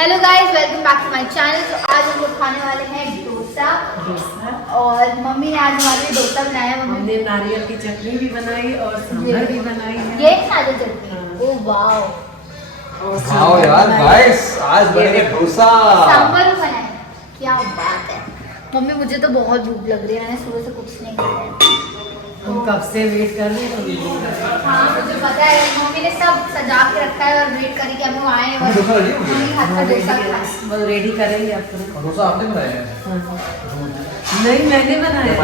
Hello guys, welcome back to my channel. तो आज हम लोग खाने वाले हैं डोसा और मम्मी ने आज हमारे लिए डोसा बनाया है। हमने नारियल की चटनी भी बनाई और सांभर भी बनाई है। ये नारियल चटनी, ओह वाओ। आओ यार गाइस, आज बनेगा डोसा। सांभर भी बनाया है, क्या बात है। मम्मी मुझे तो बहुत भूख लग रही है, मैंने सुबह से कुछ नहीं खाया है। हम कब से वेट कर रहे हैं। हाँ मुझे पता है, मम्मी ने सब सजा के रखा है और वेट करी कि हम लोग आए और मम्मी हाथ का डोसा खाएं। वो रेडी करेंगे आपको। डोसा आपने बनाया है? नहीं, मैंने बनाया।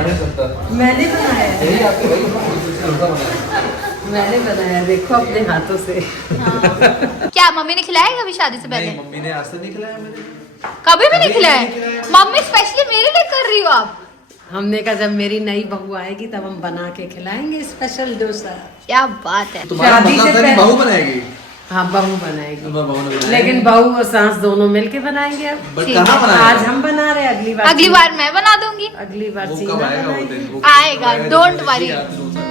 मैंने बनाया है। यही आपके भाई डोसा बनाया है। मैंने बनाया, देखो अपने हाथों से। क्या मम्मी ने खिलाया कभी शादी से पहले? नहीं, मम्मी ने आज तक नहीं खिलाया मेरे। कभी भी नहीं खिलाया। मम्मी स्पेशली मेरे लिए कर रही हो आप? हमने कहा जब मेरी नई बहू आएगी तब हम बना के खिलाएंगे स्पेशल डोसा। क्या बात है। तुम्हारा शादी मतलब से था कि पहले- बहू बनाएगी? हाँ, बहू बनाएगी, बहू ने बनाया। लेकिन बहू और सास दोनों मिलके बनाएंगे। अब बट ठीक कहाँ है। बनाया? आज हम बना रहे हैं, अगली बार मैं बना दूंगी। अगली बार वो सीना कब आएगा वो बनाएगी। दिन? वो आएगा, कब don't जब worry। याद डोसा।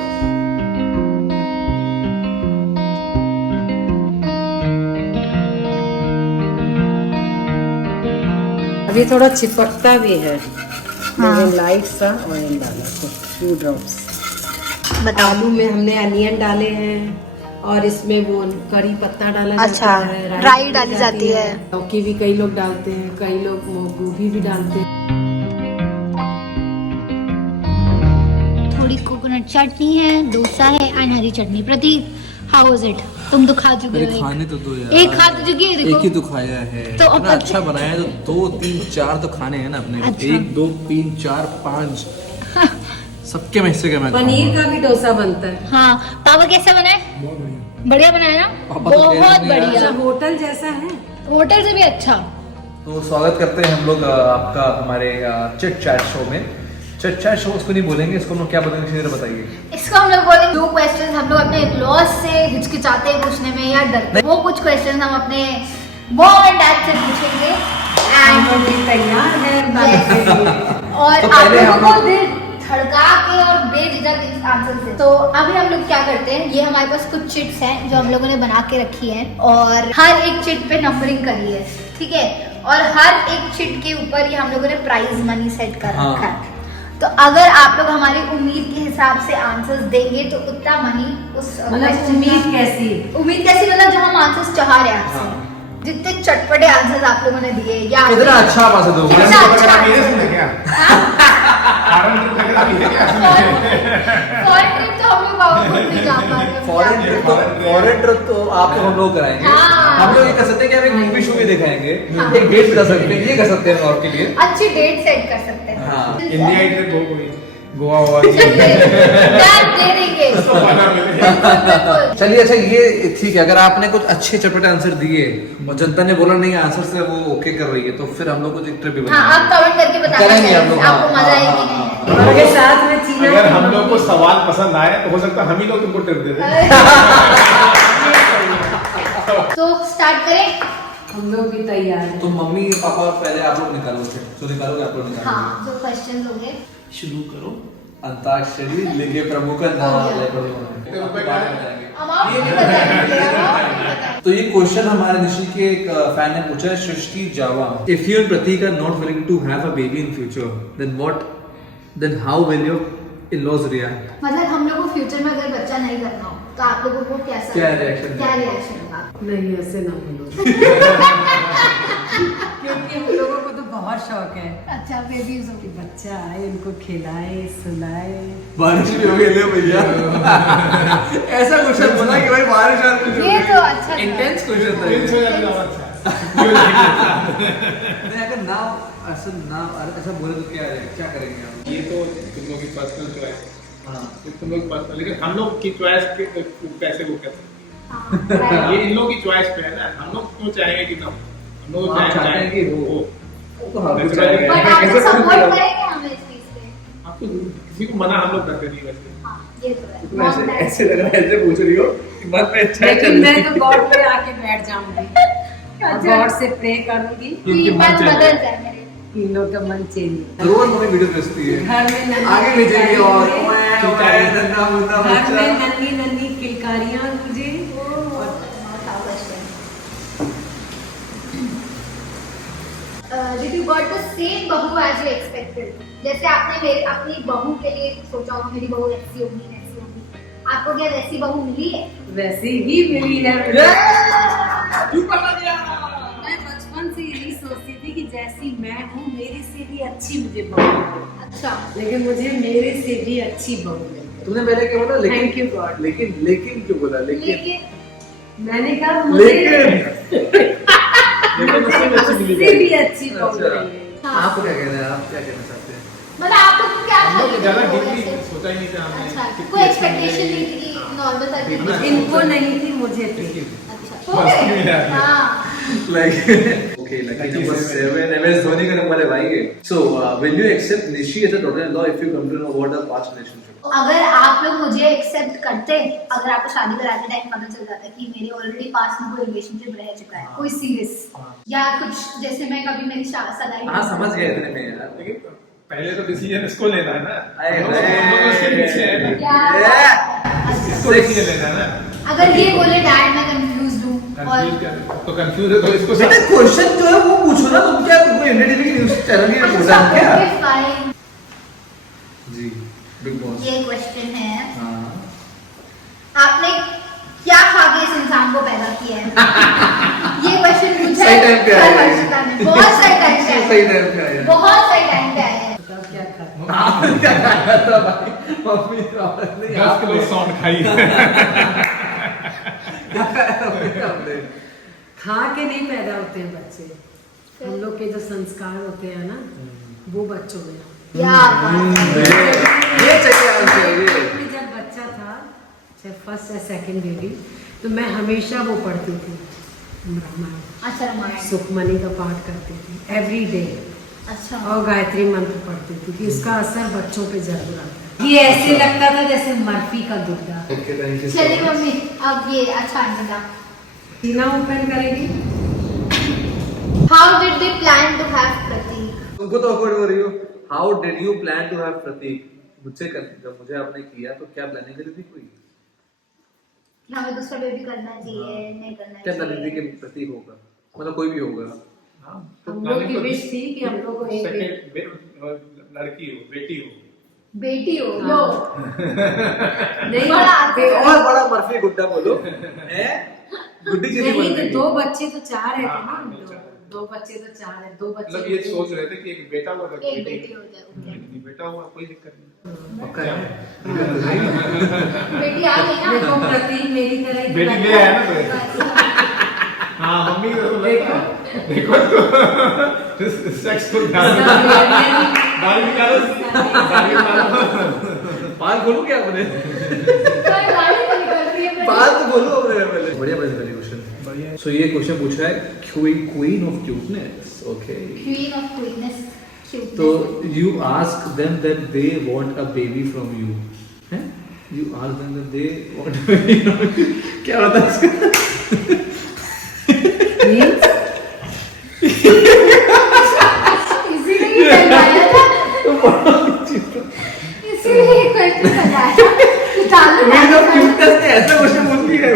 अभी थोड़ा चिपकता भी है। हाँ। लेकिन लाइट सा ऑयल डाला तो 2 ड्रॉप्स। बताओ। आलू में हमने अनियन डाले हैं और इसमें वो करी पत्ता डाला अच्छा, जाता है, राई डाली जाती है। लौकी भी कई लोग डालते हैं, कई लोग गोभी भी डालते हैं। थोड़ी कोकोनट चटनी है, डोसा है एंड हरी chutney. Prateek, how was it? तुम तो खा चुके अरे हो। खाने तो दो यार। एक खा तो चुकी है, देखो। एक ही तो खाया है। तो इतना अच्छा बनाया है तो 2 3 4 तो खाने हैं ना अपने। अच्छा। 1 2 3 4 5 सबके में हिस्से के मैं पनीर खाऊंगा। का भी डोसा बनता है। हाँ, पापा कैसा बना है? बढ़िया बनाया ना? पापा तो कह बहुत रहे हैं बढ़िया। अच्छा, होटल जैसा है। होटल से भी अच्छा। तो स्वागत करते हैं हम लोग आपका हमारे चिट चैट शो में। चिट चैट शो उसको नहीं बोलेंगे, इसको हम लोग क्या बोलेंगे सीधे बताइए। इसको हम लोग बोलेंगे 2 क्वेश्चंस हम लोग अपने लॉस से हिचकिचाते हैं पूछने में या डरते हैं। वो कुछ क्वेश्चंस हम अपने बॉन्ड डैड से पूछेंगे हम एंड लोग भी तैयार हैं बात के लिए। और तो आप पहले लोगों हम को लोग- दिल धड़का के और बेझिझक इस आंसर से। तो अभी हम लोग क्या करते हैं, ये हमारे पास कुछ चिट्स हैं जो हम लोगों ने बना के रखी हैं और हर एक चिट पे नंबरिंग करी है, ठीक है। और हर एक चिट के ऊपर ये हम लोगों ने प्राइज मनी सेट कर हाँ। रखा है। तो अगर आप लोग हमारी उम्मीद के हिसाब से आंसर्स देंगे तो उतना मनी उस मतलब question उम्मीद का- कैसी? उम्मीद कैसी, मतलब जो हम आंसर्स चाह रहे हैं आपसे। हाँ। जितने चटपटे आंसर्स आप लोगों ने दिए या कितना अच्छा पास दो। कितना अच्छा फॉरेन ट्रिप तो हम लोग बाबू खुद नहीं जा पा रहे। फॉरेन ट्रिप तो आप तो हम लोग कराएंगे। हाँ। हम लोग ये कर सकते हैं कि हम एक मूवी शो भी दिखाएंगे, हाँ। एक डेट कर सकते हैं, ये कर सकते हैं और के लिए। अच्छी डेट सेट कर सकते हैं। हाँ। इंडिया ट्रिप हो कोई गोवा हुआ डन, दे देंगे। बिल्कुल। चलिए अच्छा, ये ठीक है। अगर आपने कुछ अच्छे चटपटे आंसर दिए और जनता ने बोला नहीं आंसर से वो ओके कर रही है, तो फिर हम लोग कुछ एक ट्रिप भी हाँ, आप बनाएंगे। कमेंट करके बताना करेंगे हम लोग, आपको हाँ, मजा हाँ, आएगी हाँ, नहीं। और अगर साथ में चीना अगर हम लोग को सवाल पसंद आए तो हो सकता है हम ही लोग तुमको ट्रिप दे दें। तो स्टार्ट करें। हम लोग भी तैयार हैं। तो मम्मी पापा पहले आप लोग निकालोगे, तो निकालोगे आप लोग निकालोगे। हाँ, जो क्वेश्चन होंगे शुरू करो। अंताक्षरी लेके प्रभु का नाम ले करो। अमाउंट नहीं बताएंगे। तो ये क्वेश्चन हमारे निशि के एक फैन ने पूछा है, Srishti Jawa. If you and Prateek are not willing to have a baby in future, then how will your in-laws react? मतलब हम लोग को फ्यूचर में अगर बच्चा नहीं करना हो तो आप लोगों को कैसा क्या reaction क्या रिएक्शन होगा? नहीं, ऐसे ना बोलो। क्योंकि हम लोगों को तो बहुत शौक है अच्छा, बेबीज कि होगी। बच्चा आए, उनको खिलाए सुलाए। बारिश भी हो गई ले भैया। ऐसा क्वेश्चन बोला कि भाई बारिश आ रही ये तो अच्छा था। इंटेंस क्वेश्चन था ट्रिप से ये। ज्यादा अच्छा नहीं, अगर ना ऐसा ना ऐसा बोले तो क्या करेंगे हम? ये तो तुम लोग की पर्सनल चॉइस है। हाँ। तुम लोग पर्सनल, लेकिन हम लोग की चॉइस कैसे वो कहते हैं, हाँ, ये इन लोग की चॉइस पे है ना। हम लोग क्यों चाहेंगे कि ना, हम लोग आप चाहते हैं कि हो। तो हाँ, That's कुछ right. करेंगे। बट आप कैसे सपोर्ट करोगे? करेंगे हमें इस चीज पे। आप तो किसी को मना हम लोग करते नहीं वैसे। हाँ, ये तो है। तुम ऐसे लग रहा है, ऐसे पूछ रही हो कि मन में अच्छा लेकिन मैं तो गॉड पे आके बैठ जाऊंगी और अच्छा। गॉड से प्रे करूंगी कि मन बदल जाए मेरे। कि इन लोग का मन चेंज। रोज हमें वीडियो भेजती है, घर में नन्ही आगे ले जाएगी और किलकारियां। नन्हा मुन्ना घर बच्चा। में नन्ही नन्ही किलकारियां मुझे। बताओ question. Did you got the same बहू as you expected? जैसे आपने मेरे अपनी बहू के लिए सोचा होगा मेरी बहू ऐसी होगी ऐसी होगी, आपको क्या वैसी बहू मिली है? वैसे ही मिली है। क्यों पता दिया? मैं बचपन से यही सोचती थी कि जैसी मैं हूँ मेरे से भी अच्छी मुझे बहू मिले। अच्छा, लेकिन मुझे मेरे से भी अच्छी बहू मिली। तुमने पहले क्या बोला? लेकिन Thank you God। लेकिन क्यों बोला? लेकिन मैंने कहा मुझे लेकिन उससे भी अच्छी मिली उससे भी अच्छी बहू अच्छा। मिली। हाँ। आप क्या कहना है? आप क्या कहना चाहते हैं? मतलब आप लोग क्या हम लोग था कि ज्यादा बहू डीपली ऐसे- सोचा ही नहीं था हमने। अच्छा, कितनी कोई अच्छी एक्सपेक्टेशन मिलेगी। नहीं थी कि नॉर्मल सा देखना थी। इनको नहीं थी, मुझे थी। अच्छा, बस ओके। में आ गया। हाँ, Like, okay, lucky number 7. MS Dhoni का नंबर है भाई ये. So, will you accept Nishi as a daughter-in-law if you come to know about her past relationship? अगर आप लोग मुझे एक्सेप्ट करते, अगर आपको शादी कराते टाइम पता चल जाता कि मेरे ऑलरेडी पास में कोई रिलेशनशिप रह चुका है, कोई सीरियस या कुछ, जैसे मैं कभी मेरी सगाई हाँ समझ गए इतने में यार. लेकिन पहले तो डिसीजन इसको लेना है ना। अरे हम लोग उसके पीछे है ना। क्या Yeah. इसको डिसीजन लेना है ना। अगर ये बोले डैड मैं कंफ्यूज हूँ और कंफ्यूज क्या? तो कंफ्यूज है तो इसको बेटा क्वेश्चन जो है वो पूछो ना. तुम क्या तुमको इंडियन टीवी की न्यूज़ चैनल की रिपोर्टर अच्छा, हो क्या? okay, fine। जी, बिग बॉस. ये क्वेश्चन है, हाँ. आपने क्या खा के इस इंसान को पैदा किया है? ये क्वेश्चन पूछा सही टाइम पे आया है। हर्षिता ने, बहुत सही टाइम पे आया है। सही टाइम पे आया है. बहुत सही टाइम पे आया है। बताओ क्या खाते? हाँ, क्या खाया था भाई? मम्मी ने औरत ने 10 किलो सौंठ खाई है। क्या खाया था भाई आपने? खा के नहीं पैदा होते हैं बच्चे, हम लोग के जो संस्कार होते हैं ना वो बच्चों में आते हैं। क्या बात है। ये चाहिए आंसर ये. मैं जब बच्चा था, चाहे फर्स्ट या सेकंड बेबी, तो मैं हमेशा वो पढ़ती थी रामायण, अच्छा, रामायण। सुखमनी का पाठ करती थी एवरी डे, अच्छा, और गायत्री मंत्र पढ़ती थी कि इसका असर बच्चों पे जरूर आता है। ये ऐसे लगता था जैसे मर्फी का गुड्डा। Okay, thank you. चलिए मम्मी, अब ये अच्छा आंसर। सीना ओपन करेगी। How did they plan to have Prateek? तुमको तो awkward हो रही हो. How did you plan to have प्रतीक? मुझे जब मुझे आपने किया तो क्या प्लानिंग करी थी कोई? हमें दूसरा बेबी करना चाहिए, नहीं करना क्या प्लानिंग थी चाहिए? कि प्रतीक होगा? मतलब कोई भी होगा. हाँ, हम लोग की विश थी कि हम लोग को एक सेकंड लड़की हो, बेटी हो। बेटी हो हाँ। लो। नहीं बड़ा और बड़ा मर्फी गुड्डा बोलो. हैं? गुड्डी चीज़ नहीं, बोल तो रही दो है. बच्चे तो चाह रहे थे ना हाँ, हम दो लोग। चाह। दो बच्चे तो चाह रहे, दो बच्चे मतलब ये सोच रहे थे कि एक बेटा हुआ तो एक बेटी हो जाए, ओके। बेटा हुआ कोई दिक्कत नहीं। पक्का है? बेटी आ गई ना। देखो प्रतीक मेरी तरह ही बेटी ले आया ना तो। हाँ मम्मी को तो लगता है। देखो तो सेक्स को ध्यान दाढ़ी निकालो, दाढ़ी निकालो। बाल खोलो क्या अपने? कोई गाड़ी नहीं निकल रही है। बाल तो बोलो अपने पहले. बढ़िया क्वेश्चन. बढ़िया। सो ये क्वेश्चन पूछा है queen of cuteness. Okay. Queen of queenness, cuteness. तो you ask them that they want a baby from you. हैं? You ask them that they want a baby from you. क्या होता है इसका? इसीलिए ये बनाया था, इसीलिए ये क्वेश्चन बनाया था कि चालू Queen of करना। cuteness ने ऐसा क्वेश्चन पूछ लिया है.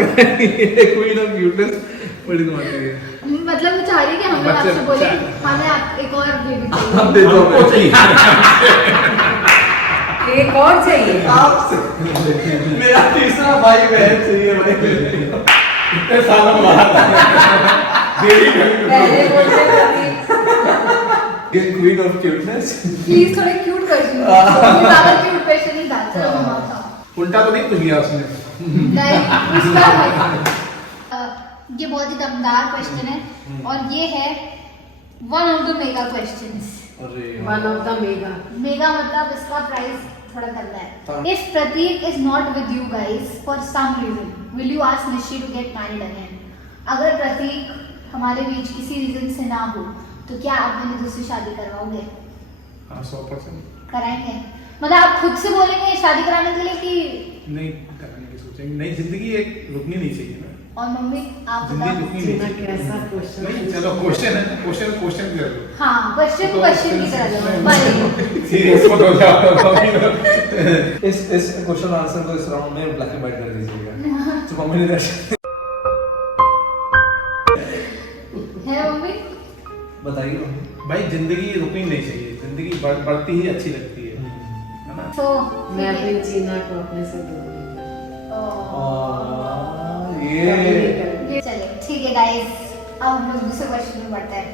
Queen of cuteness बड़ी कमाल है. मतलब वो चाह रही है कि हमें बच्चे- आपसे बोले हमें आप एक और बेबी आप चाहिए। दे दो हमको चाहिए। एक और चाहिए। आप मेरा तीसरा भाई बहन चाहिए भाई. इतने सालों बाद देरी पहले बोलते थे Queen of cuteness. प्लीज थोड़े क्यूट कर दीजिए, ज्यादा क्यूट क्वेश्चन नहीं था। चलो मैं मानता हूँ। उल्टा तो नहीं पूछ लिया उसने। नहीं, उसका ये बहुत ही दमदार क्वेश्चन है और ये है one of the mega questions. अरे one of the mega. Mega मतलब इसका प्राइस थोड़ा करना है। If Prateek is not with you guys for some reason, will you ask Nishi to get married again? अगर प्रतीक हमारे बीच किसी रीजन से ना हो तो क्या आप मेरी दूसरी शादी करवाओगे? हाँ 100%। कराएंगे? मतलब आप खुद से बोलेंगे शादी कराने के लिए कि? नहीं करने की सोचेंगे, नहीं जिंदगी एक रुकनी नहीं चाहिए ना। और मम्मी आप जिंदगी बताओ। रुकनी नहीं जीना चाहिए। कैसा क्वेश्चन। नहीं चलो क्वेश्चन है, क्वेश्चन कर लो। हाँ, क्वेश्चन की तरह लो। बड़े सीरियस मत हो जाओ। इस क्वेश्चन आंसर को इस राउंड में ब्लैक एंड व्हाइट कर दीजिएगा. तो मम्मी ने है मम्मी? बताइए मम्मी। भाई जिंदगी रुकनी नहीं चाहिए, जिंदगी बढ़ती ही अच्छी लगती है ना? तो मैं अपनी चीना को अपने से दूर नहीं ये चलिए ठीक है गाइस, अब हम लोग दूसरे क्वेश्चन में बढ़ते हैं।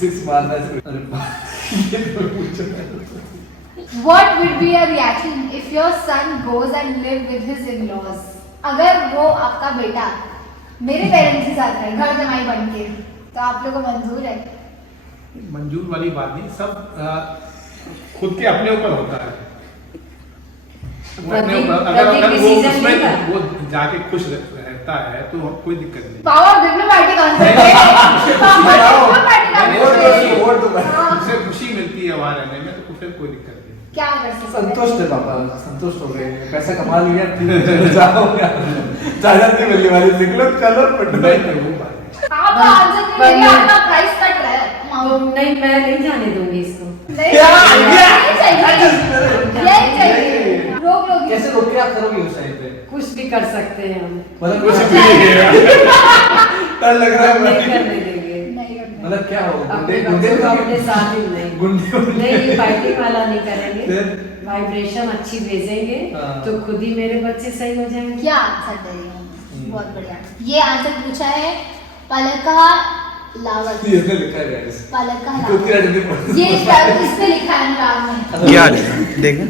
सिक्स मारना है। अरे ये तो पूछो। What would be your reaction if your son goes and live with his in-laws? अगर वो आपका बेटा मेरे पेरेंट्स के साथ है घर जमाई बन के, तो आप लोगों को मंजूर है? मंजूर वाली बात नहीं, सब खुद के अपने ऊपर होता है। वो अपने ऊपर, अगर वो उसमें वो जाके खुश रहता है तो कोई दिक्कत नहीं। पावर भिन्न पार्टी कौन सा है? उसे खुशी मिलती है वहाँ रहने में, तो फिर कोई दिक्कत नहीं। क्या कर सकते हैं? संतुष्ट है पापा, संतुष्ट हो गए, पैसा कमा लिया, ठीक है, जाओ यार, ज्यादा नहीं मिलने वाली, निकलो चलो पटना। आप आंसर नहीं देंगे, आपका प्राइस कट रहा है। नहीं, मैं नहीं जाने दूंगी इसको। नहीं क्या? यही चाहिए। रोक लोगी। कैसे रोक के आप करोगे उस टाइम पे? कुछ भी कर सकते हैं हम, मतलब कुछ भी डर लग रहा हम नहीं है। करने देंगे। नहीं करना। मतलब क्या होगा? अपने बच्चों को अपने साथ ही नहीं, गुंडे नहीं ये फाइटिंग वाला नहीं करेंगे। फिर? वाइब्रेशन अच्छी भेजेंगे हाँ। तो खुद ही मेरे बच्चे सही हो जाएंगे। क्या आंसर दे रही हूँ? बहुत बढ़िया। ये आंसर पूछा है पलका लावत। ये इसने लिखा है गाइस। पलका खुद की लावत। आइडेंटिटी। ये इसने लिखा है अनुराग ने। क्या देखें,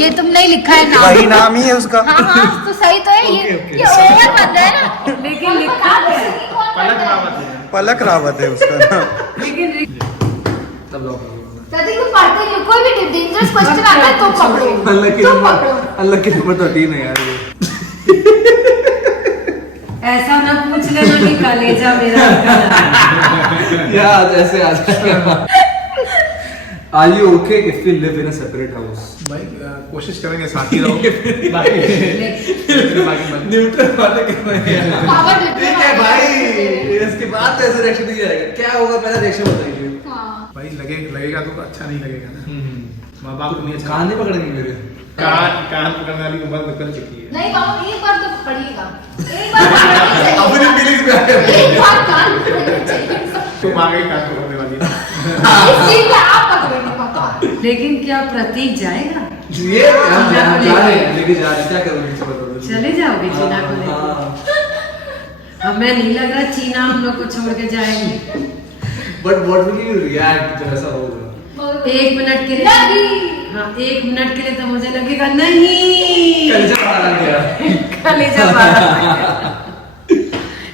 ये तुमने ही लिखा है नाम। वही नाम ही है उसका। हाँ तो सही तो है ये। ओके। ये ओवर बंदा है ना। लेकिन लिखा है, पलक रावत है। पलक रावत है उसका नाम। लेकिन तब लोग प्रतीक को पढ़ते नहीं, कोई भी डेंजरस क्वेश्चन आता है तो पकड़ो। अल्लाह की तो नंबर, पकड़ो। अल्लाह की नंबर 13 है यार ये। ऐसा ना पूछ लेना कि कलेजा मेरा निकल रहा है। यार ऐसे आ जाएगा। Are you okay if we live in a separate house? भाई कोशिश करेंगे साथ ही रहो। बाकी मत। न्यूट्रल बातें करना है। पावर डिफरेंट ठीक है भाई, इसके बाद तो ऐसे रिएक्शन नहीं आएगा। क्या होगा पहला रिएक्शन बताइए। हाँ। भाई लगेगा तो अच्छा नहीं लगेगा ना। माँ बाप को नहीं अच्छा। कान नहीं पकड़ेंगे मेरे। कान पकड़ने वाली उम्र निकल चुकी है। नहीं बाबू, एक बार तो पढ़िएगा, एक बार पढ़नी चाहिए। अपनी फीलिंग्स पे आके एक बार कान पकड़नी चाहिए। तुम आ गई कान पकड़ने वाली। इस चीज में आप पकड़ेंगे पापा। लेकिन क्या प्रतीक जाएगा? ये हम जा रहे हैं, लेके जा रहे हैं, क्या करोगे सब बताओ। चले जाओगे चीना को लेकर? हाँ। हमें नहीं लग रहा चीना हम लोग को छोड़ के जाएगी। But what will you react जब ऐसा होगा? 1 मिनट के लिए, नहीं। हाँ 1 मिनट के लिए तो मुझे लगेगा नहीं, कलेजा बाहर आ गया। कलेजा बाहर आ गया।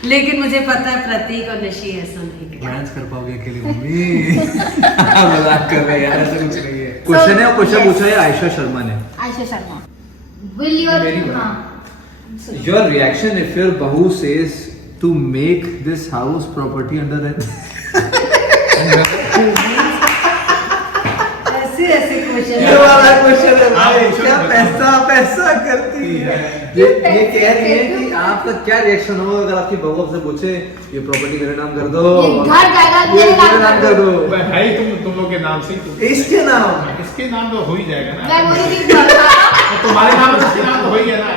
लेकिन मुझे पता है प्रतीक और निशी ऐसा नहीं करेंगे। डांस कर पाओगे अकेले मम्मी? मजाक कर रहे हैं यार, ऐसा कुछ नहीं है। क्वेश्चन है, क्वेश्चन पूछा है आयशा शर्मा ने। आयशा शर्मा, will your मेरी बात। हाँ Your reaction if your bahu says to make this house property under rent? ऐसे क्वेश्चन ये वाला क्वेश्चन है भाई, हाँ, क्या बताओ। पैसा करती है। ये कह रही है कि आपका क्या रिएक्शन होगा अगर आपकी बहू आपसे पूछे ये प्रॉपर्टी मेरे नाम कर दो, ये घर जायदाद ये मेरे मेरे नाम कर दो, भाई तुम लोग के नाम से ही इसके नाम। इसके नाम तो हो ही जाएगा मैं ना। बोली थी पापा, तुम्हारे नाम इसके नाम तो हो ही है ना।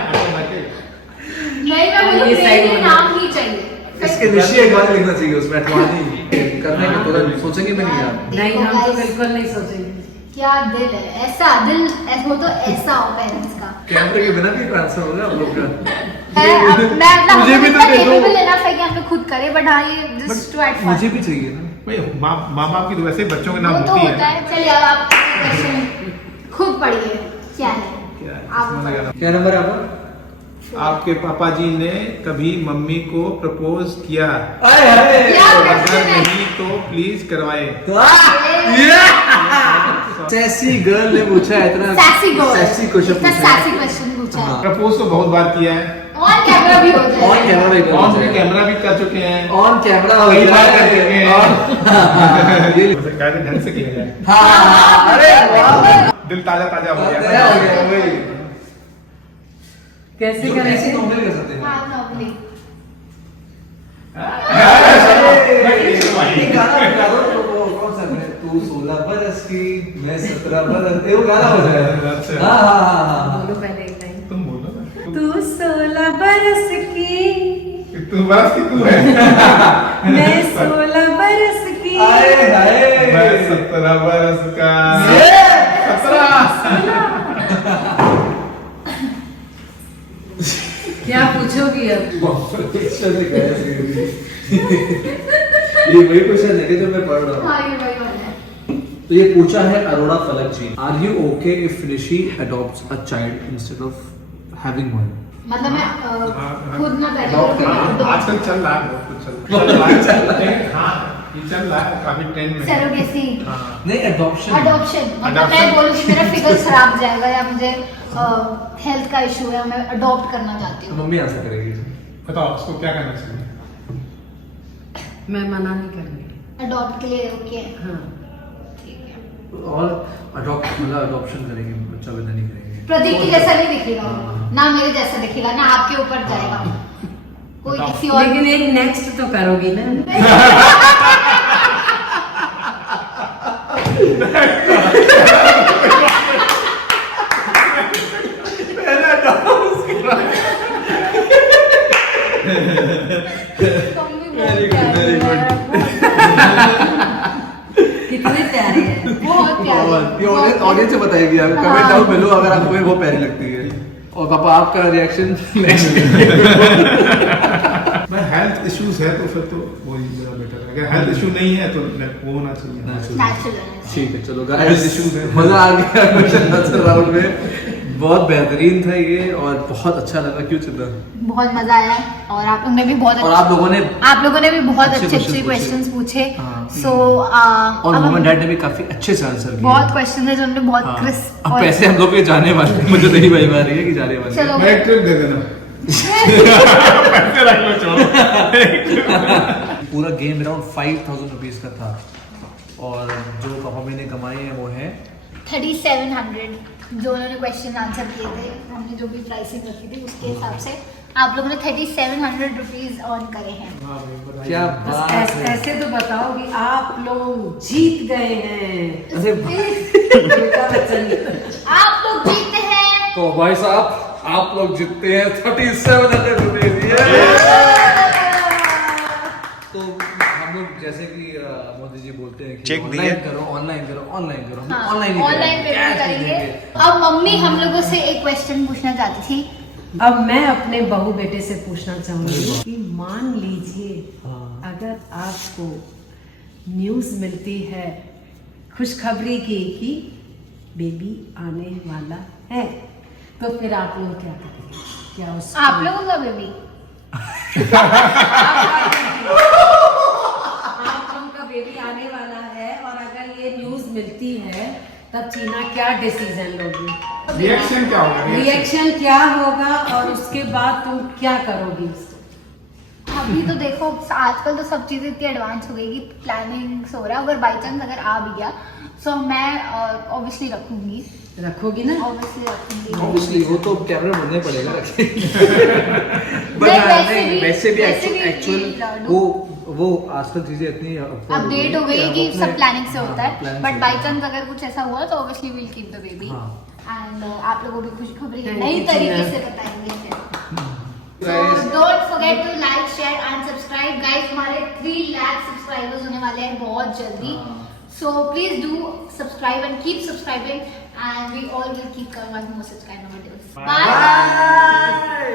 नहीं मैं बोली ये सही मेरे बोला। नाम ही चाहिए। इसके निशी एक बार लिखना चाहिए उसमें, अठवानी करने के तुरंत सोचेंगे भी नहीं यार। नहीं, हम तो बिल्कुल नहीं सोचेंगे। क्या दिल है, ऐसा दिल वो तो ऐसा हो पेरेंट्स का कैमरे के बिना भी ट्रांसफर होगा आप लोग का। है। अब मैं अपना मुझे भी तो दे दो। केपेबल लेना है कि हम लोग खुद करें, बट हाँ ये जस्ट टू एट मुझे भी चाहिए ना। भाई माँ बाप की तो वैसे ही बच्चों के नाम वो तो होती होता है। है। चलिए अब आप क्वेश्चन खुद पढ़िए क्या है। क्या है? आप इसमें लगा। क्या नंबर है आपका? आपके पापा जी ने कभी मम्मी को प्रपोज किया? अरे अरे क्या अगर क्वेश्चन है? नहीं तो प्लीज करवाए। सैसी गर्ल ने पूछा है इतना सैसी गर्ल, सैसी क्वेश्चन इतना पूछा है। सैसी क्वेश्चन पूछा है। हाँ। प्रपोज तो बहुत बार किया है। ऑन कैमरा भी हो ऑन जाए। कैमरा भी ऑन भी कैमरा भी कर चुके हैं। ऑन कैमरा हो कई बार जाए। कर चुके हैं। और- ये कायदे ढंग से किया जाए। हाँ अरे वाह दिल ताजा ताजा हो नया गया। हो गया वही। कैसे जो करेंगे? ऐसे नॉर्मल कर सकते हैं। हाँ नॉर्मली ये गाना बता दो तो वो कौन सा है? तू 16 बरस की मैं 17 बरस, ये वो गाना हो जाएगा। अच्छा। हाँ हाँ हाँ हाँ बोलो पहले एक लाइन। तुम बोलो ना। तू 16 बरस की तू बस की तू है। मैं 16 बरस की मैं 17 बरस का 17 क्या पूछोगी अब? ये वही क्वेश्चन है कि जो मैं पढ़ रहा हूँ। हाँ ये वही वाला है। तो ये पूछा है Arora Falak ji, are you okay if Rishi adopts a child instead of having one? मतलब मैं खुद ना पहले आजकल चल रहा है बहुत कुछ चल रहा है हाँ ये चल रहा है काफी ट्रेंड में सरोगेसी, हाँ नहीं adoption। अडॉप्शन, मतलब मैं बोलूँ कि मेरा फिगर खराब जाएगा या मुझे हेल्थ का इशू है, मैं अडॉप्ट करना चाहती हूँ। मम्मी ऐसा करेगी। बताओ उसको क्या करना चाहिए मैं मना नहीं करूंगी। अडॉप्ट के लिए ओके है, हाँ ठीक है। और adoption करेंगे, बच्चा पैदा नहीं करेंगे। प्रदीप की जैसा नहीं दिखेगा, हाँ। ना मेरे जैसा दिखेगा, ना आपके ऊपर जाएगा, कोई बताओ। किसी और। लेकिन एक नेक्स्ट तो करोगी ना? कितने प्यारे हैं। बहुत प्यारे। ऑडियंस से बताएगी आप, कमेंट डाउन बिलो अगर आपको वो प्यारी लगती है। और पापा आपका रिएक्शन नेक्स्ट। मैं हेल्थ इश्यूज है तो फिर तो वो ही मेरा बेटर है, अगर हेल्थ इशू नहीं है तो वो होना चाहिए नेचुरल है। ठीक है, चलो Health गाइस issues है। मजा आ गया क्वेश्चन आंसर राउंड में। बहुत बेहतरीन था ये और बहुत अच्छा लगा। क्यों चंदा? बहुत मजा आया और आप लोगों ने भी बहुत और आप लोगों ने बहुत अच्छे अच्छे questions क्वेश्चंस पूछे। हाँ। सो और मम्मा डैड ने भी काफी अच्छे से आंसर किए। बहुत क्वेश्चन है जो उन्होंने बहुत हाँ। क्रिस्प अब पैसे हम लोग के जाने वाले हैं, मुझे नहीं भाई रही है कि जाने वाले हैं। चलो मैं एक ट्रिप दे देना पैसे रख लो छोड़ो पूरा गेम अराउंड 5000 रुपीज का था और जो पापा मैंने कमाए हैं वो है 3700 जो उन्होंने क्वेश्चन आंसर किए थे, हमने जो भी प्राइसिंग रखी थी उसके हिसाब से आप लोगों ने 3700 रुपीज अर्न करे हैं। क्या बस बात है। ऐसे तो बताओ कि आप लोग जीत गए हैं। अरे अमिताभ बच्चन। आप लोग जीते हैं। तो भाई साहब आप लोग जीतते हैं 3700 रुपीज। तो हम लोग जैसे कि मोदी जी बोलते हैं कि चेक दिए? ऑनलाइन करो ऑनलाइन करो ऑनलाइन करो, हम हाँ, ऑनलाइन ऑनलाइन पेमेंट करेंगे। अब मम्मी हम लोगों से एक क्वेश्चन पूछना चाहती थी। अब मैं अपने बहू बेटे से पूछना चाहूंगी कि मान लीजिए हाँ। अगर आपको न्यूज मिलती है खुशखबरी की कि बेबी आने वाला है, तो फिर आप लोग क्या करेंगे? क्या उस आप लोगों का बेबी आप लोगों का बेबी आने वाला है और अगर ये न्यूज मिलती है तब चीना क्या डिसीजन लोगी? रिएक्शन क्या होगा रिएक्शन क्या होगा और उसके बाद तुम क्या करोगी? अभी तो देखो आजकल तो सब चीजें इतनी एडवांस हो गई कि प्लानिंग हो रहा है। अगर बाई चांस अगर आ भी गया सो मैं ऑब्वियसली रखूंगी, रखोगी ना? ऑब्वियसली रखूंगी। ऑब्वियसली वो तो कैमरा बनने पड़ेगा नहीं, वैसे भी वैसे भी एक्चुअल do। वो आजकल चीजें इतनी अपडेट हो गई कि सब प्लानिंग से होता है, planning बट से बाई होता है। चांस अगर कुछ ऐसा हुआ तो obviously will keep the baby हाँ। एंड आप लोगों को भी खुशखबरी Thank नई you, तरीके Tina। से बताएंगे। Guys, don't forget to like share and subscribe guys. हमारे 3 लाख सब्सक्राइबर्स होने वाले हैं बहुत जल्दी, so please do subscribe and keep subscribing and we all will keep coming more such kind of videos. Bye.